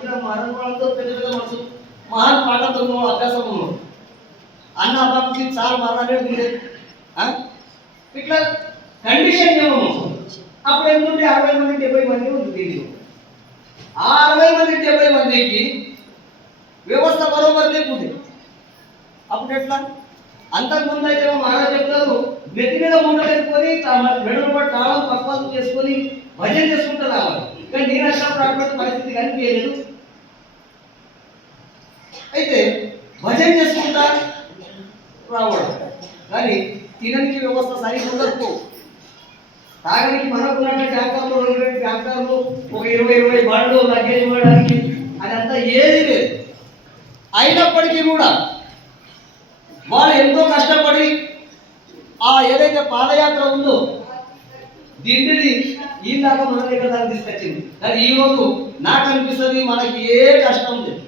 మంచిగా మహారాజు వాళ్ళతో పెద్ద పెద్ద మనసు మహాన్ పాఠంతో అభ్యాసం ఉన్నాడు. అన్న అబ్బాకి చాలా మాట్లాడేది ఇట్లా కండిషన్ ఏమో. అప్పుడు ఎందుకంటే 60 మంది 70 మంది ఉంది దీనిలో. ఆ 60 మంది 70 మందికి వ్యవస్థ బరోబర్ లేకుంది. అప్పుడు ఎట్లా? అంతకుముందు అయితే మహారాజు చెప్తారు, నెత్తి మీద ఉండలేసుకొని మెడలు పట్టి తాళం పక్వాలు చేసుకొని భజన చేసుకుంటూ రావాలి. కానీ నేను వచ్చినప్పుడు అటువంటి పరిస్థితి కనిపించలేదు. అయితే భజన చేసుకుంటా రావడం కానీ తినడానికి వ్యవస్థ సరిగ్గా ఉండకపో. తాగడానికి మనకున్నట్టు ట్యాంకర్లు 2 ట్యాంకర్లు ఒక 20 బండ్లు లగేజ్ ఇవ్వడానికి అదంతా ఏది లేదు. అయినప్పటికీ కూడా వాళ్ళు ఎంతో కష్టపడి ఆ ఏదైతే పాదయాత్ర ఉందో దీనిని ఈ దాకా మన దగ్గర దాకా తీసుకొచ్చింది. కానీ ఈరోజు నాకు అనిపిస్తుంది మనకి ఏ కష్టం లేదు.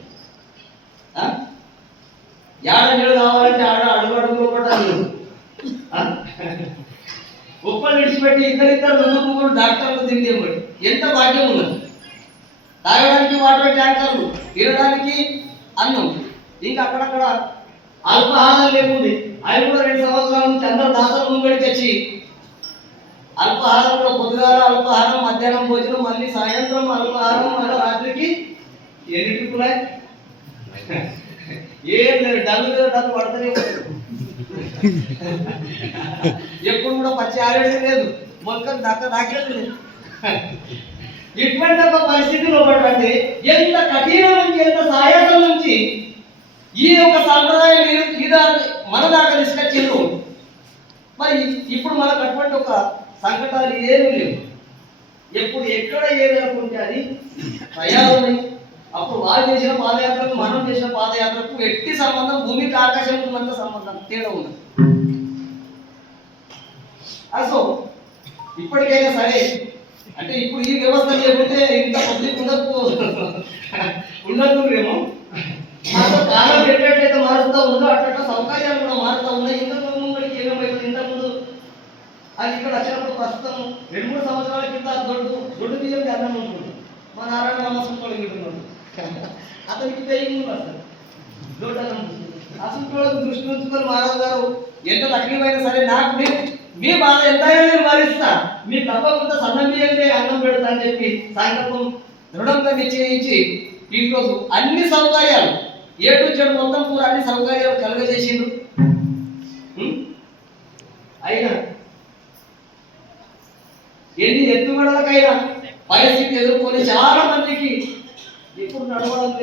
ఏడ నీళ్ళు కావాలంటే ఆడ అడుగు అడుగులో పట్టాలి. ఉప్పలు విడిచిపెట్టి ఇద్దరిద్దరు ముగ్గురు డాక్టర్లు తిండి ఎంత భాగ్యం ఉన్నది. తాగడానికి వాటర్ ట్యాంకర్లు, తినడానికి అన్నం, ఇంకా అక్కడక్కడ అల్పాహారం లేకుంది. అవి కూడా 2 సంవత్సరాల నుంచి అందరూ దాతలు ముంబడికి వచ్చి అల్పాహారం కూడా పొద్దుగాల అల్పాహారం, మధ్యాహ్నం భోజనం, మళ్ళీ సాయంత్రం అల్పాహారం, మళ్ళీ రాత్రికి ఎన్నిటికి ఏం లేదు. డల్లు పడతానే ఎప్పుడు కూడా పచ్చి ఆరేది లేదు, మొక్కలు దాకేది లేదు. ఇటువంటి ఒక పరిస్థితిలో పడితే ఎంత కఠినం నుంచి ఎంత సాయాసం నుంచి ఈ యొక్క సాంప్రదాయం మన దాకా తీసుకొచ్చిండ్రు. మరి ఇప్పుడు మనకు అటువంటి ఒక సంకటాలు ఏమీ లేవు. ఎప్పుడు ఎక్కడ ఏదనుకుంటే అది తయారున్నాయి. అప్పుడు వాళ్ళు చేసిన పాదయాత్రకు మనం చేసిన పాదయాత్రకు ఎట్టి సంబంధం, భూమికి ఆకాశం ఉన్నంత సంబంధం తేడా ఉన్నది. అసలు ఇప్పటికైనా సరే అంటే ఇప్పుడు ఈ వ్యవస్థ లేకుంటే ఇంత పబ్లిక్ ఉండదురేమో. కాలం ఎట్లయితే మారుతూ ఉందో అట్లా సౌకర్యాలు కూడా మారుతూ ఉన్నాయి. ఇంతకు ముందుకి ఏమేమైపోయింది? ఇంతకుముందు అది ఇక్కడ వచ్చినప్పుడు ప్రస్తుతం 2-3 సంవత్సరాల కింద దొడ్డు బియ్యం అన్నం ఉంటుంది. మా నారాయణ రామస్వామి వింటున్నాడు, అతనికి తెలియదు అసలు దొడ్డన్నం. అసలు దృష్టి ఉంచుకొని మహారాజు గారు ఎంత తగ్గిపోయినా సరే నాకు మీ బాధ ఎంతైనా నేను భరిస్తా, మీ తప్పకుండా సన్నం బియ్యంగా అన్నం పెడతా అని చెప్పి సంకల్పం దృఢంగా నిశ్చయించి ఈరోజు అన్ని సౌకర్యాలు A to Z మొత్తం కూడా అన్ని సౌకర్యాలు కలుగజేసిండు. అయినా ఎన్ని ఎత్తుగడలకైనా పరిస్థితి ఎదుర్కొని చాలా మందికి ఇప్పుడు నడవడం లేదు.